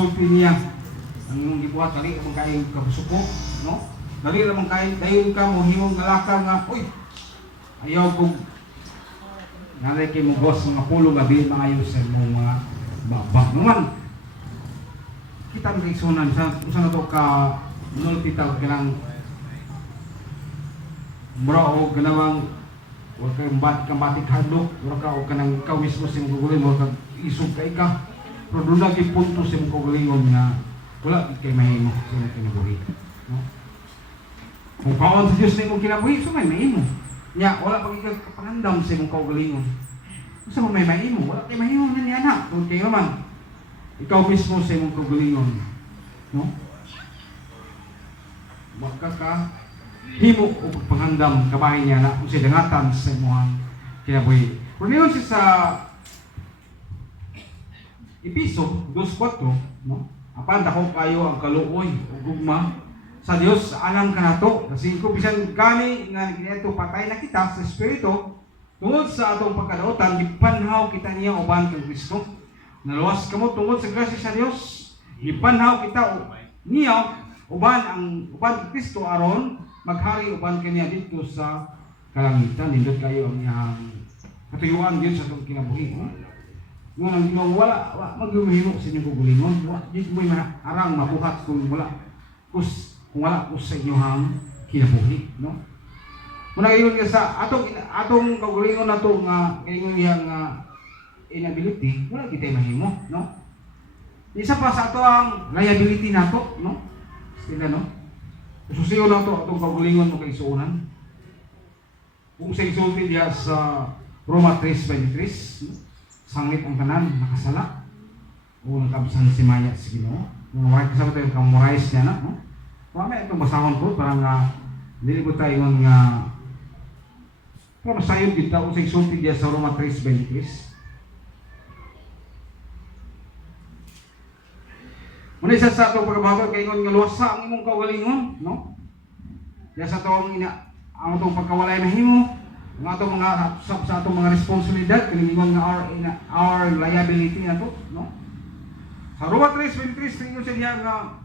isulti niya ang imong gibuhat dali ka kain kabusuko, no? Dali ra man kain dayon ka mo himong ngalaka nga, uy. Ayaw kog nalay kay mo boss mga pulo gabi maayos sa mga babak naman. Kita ang reaksyonan sa na to ka nulpitaw kanang mura o ganawang wala kang batik hadlok, wala ka o kanang kawis mo sa mga guguling, wala kang isog ka ika. Pero doon lagi punto sa mga gugulingon na wala kay mahimo sa mga kinabuhi. No? Kung kaon sa Diyos na imong kinabuhi, so may mahimo. Nya, wala pag ikapangandam sa mga gugulingon. Gusto mo may mahimo, wala kay mahimo na niya na. Kung kayo naman, ikaw mismo sa imong gugulingon. No? Waka ka himo o pagpangandam kabahin niya na kung siya dangatan sa mga kinabuhi. Kung niyon siya sa Episo 2:4, no? Apan dako kayo ang kaluoy o gugma sa Dios alang kanato. Kasi kung bisan gani nga kinato patay na kita sa espiritu tungod sa atong pagkadautan gipanhaw kita niya uban kang Kristo. Naluwas kamo tungod sa grasya sa Dios. Gipanhaw kita niya uban kang Kristo aron maghari uban kaniya dito sa kalangitan. Nindot kayo ang iyang katuyuan din sa atong kinabuhi. Nung ang Ginoo wala magluhimo sa inyong gugulingon, di mo arang mabuhat kung wala sa inyong kinabuhi, no? Muna ngayon nga sa atong kagulingon nato nga ngayon yang inability, wala kita mahimo, no? Isa pa sa ato ang liability nato, no? Sila, no? Susiyo nato atong kagulingon mo kay suunan. Kung sa isulti diya sa Roma 3:23, no? Sangit ang tanan, nakasala. O nakabsan si Maya sa Ginoo. Mga wakit kasama tayo kamurais niya na. No? Mamaya itong basahon ko, parang nilibot tayo nga pero masayon kita kung sa isulti diya sa Roma 3:23. Muna isa sa itong pagkabago, kaingon nga luwasa ang imong kawalingon. No? Diya sa itong ang itong pagkawalay na himo, ang atong mga sa atong mga responsibilidad kiningon nga our liability na to, no? Sa Roma 3:23 tingin siya diya nga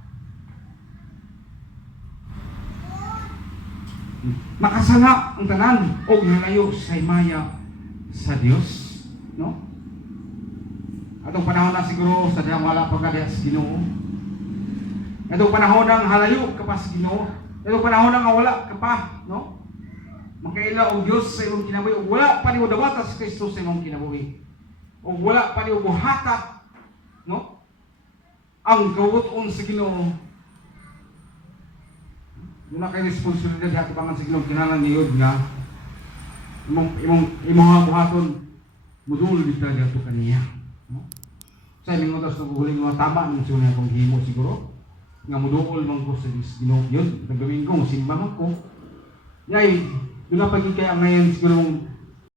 nakasanga ang tanan og nalayo sa himaya sa Dios, no? Atong panahon na siguro sa diyang wala pa kadiya sa Ginoo. Atong panahon nang halayo ka pa sa Ginoo. Atong panahon nang wala ka pa, no? Makaila o Diyos sa imong kinabuhi, wala pa niyo dawata sa Kristo sa imong kinabuhi. O wala pa niyo buhatak, no? Ang kawuton sa Ginoo. Muna kay responsibilidad hatibangan sa Ginoo kinahanglan niyo nga imong buhaton mudul bitaw dito kaniya, no? Sa imong utos ng guling mga tama ng sunya kong himo siguro nga mudul man ko sa Ginoo yun. Nagawin ko simba man ko. Yay, doon na pagiging kaya ngayon siguro